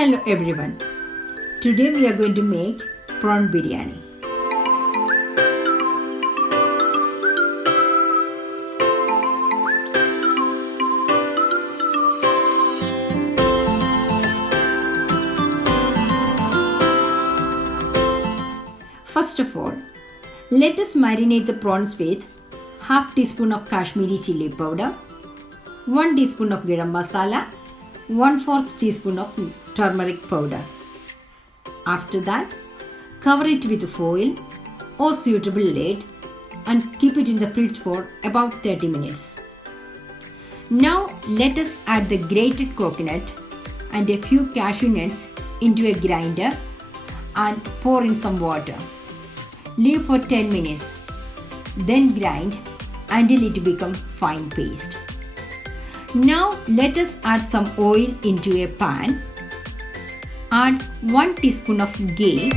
Hello everyone. Today we are going to make prawn biryani. First of all, let us marinate the prawns with half teaspoon of Kashmiri chili powder, 1 teaspoon of garam masala, 1/4 teaspoon of turmeric powder. After that, cover it with foil or suitable lid and keep it in the fridge for about 30 minutes. Now let us add the grated coconut and a few cashew nuts into a grinder and pour in some water. Leave for 10 minutes. Then grind until it becomes fine paste. Now let us add some oil into a pan. Add 1 teaspoon of ghee.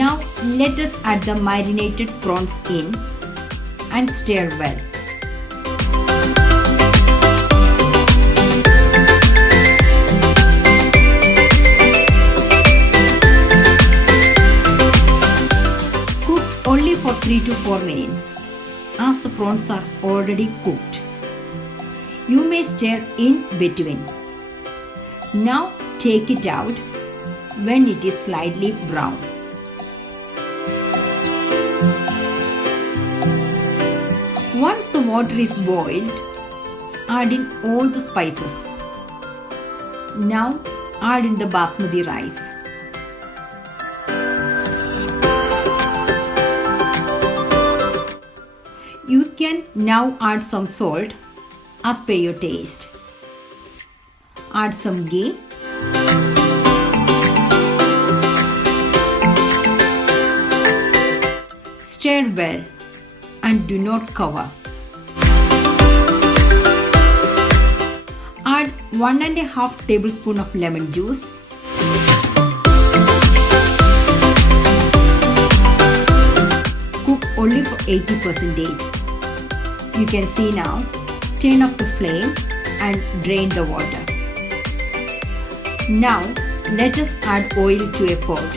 Now let us add the marinated prawns in and stir well. Only for 3 to 4 minutes, as the prawns are already cooked. You may stir in between. Now take it out when it is slightly brown. Once the water is boiled, add in all the spices. Now add in the basmati rice. You can now add some salt as per your taste. Add some ghee. Stir well and do not cover. Add 1.5 tablespoon of lemon juice. Cook only for 80%. You can see now, turn off the flame and drain the water. Now let us add oil to a pot.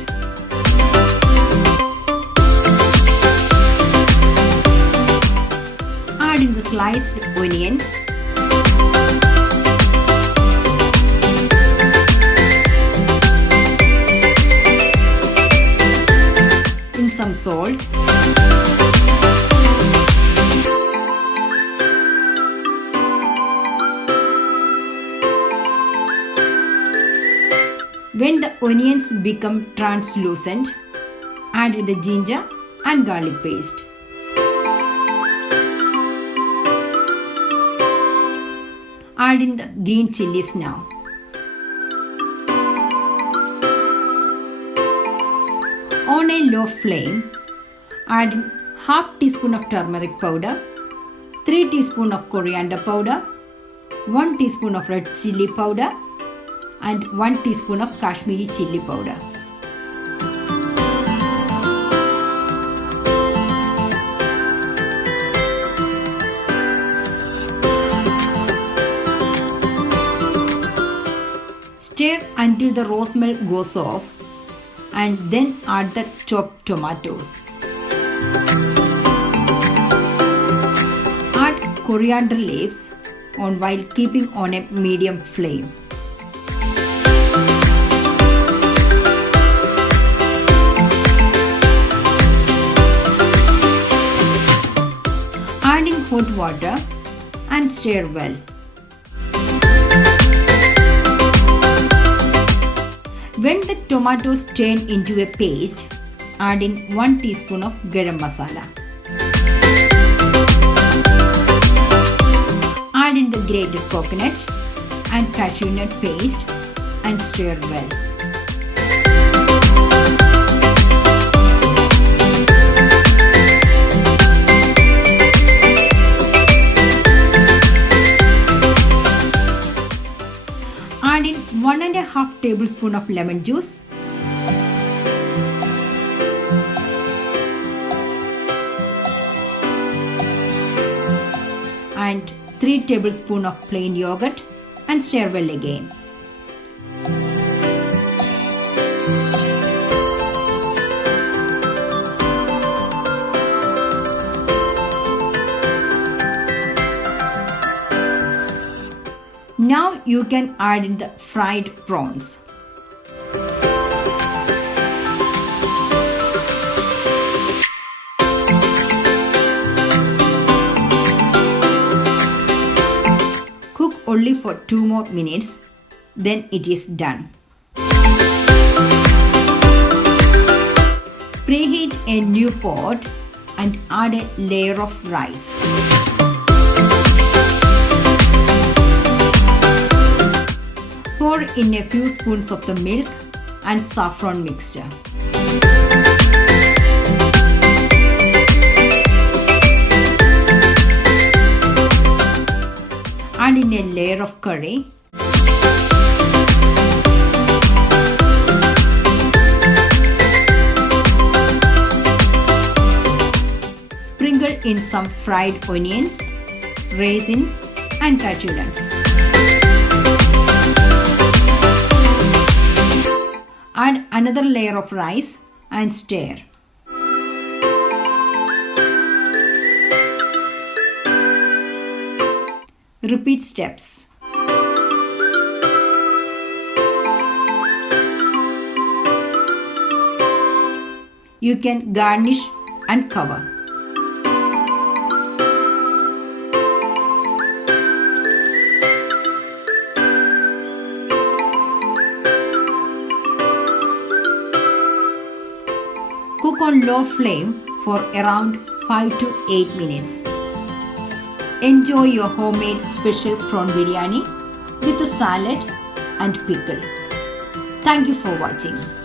Add in the sliced onions. In some salt. When the onions become translucent, add the ginger and garlic paste. Add in the green chilies now. On a low flame, add in half teaspoon of turmeric powder, 3 teaspoon of coriander powder, 1 teaspoon of red chili powder, and 1 teaspoon of Kashmiri chili powder. Stir until the raw smell goes off and then add the chopped tomatoes. Add coriander leaves while keeping on a medium flame. Add in hot water and stir well. When the tomatoes turn into a paste, add in 1 teaspoon of garam masala. Add in the grated coconut and cashew nut paste and stir well. Add in 1.5 tablespoon of lemon juice. and 3 tablespoons of plain yogurt and stir well again. Now you can add in the fried prawns. Cook only for 2 more minutes, then it is done. Preheat a new pot and add a layer of rice. Pour in a few spoons of the milk and saffron mixture. Add in a layer of curry. Sprinkle in some fried onions, raisins and cashew nuts. Add another layer of rice and stir. Repeat steps. You can garnish and cover. Cook on low flame for around 5 to 8 minutes. Enjoy your homemade special prawn biryani with a salad and pickle. Thank you for watching.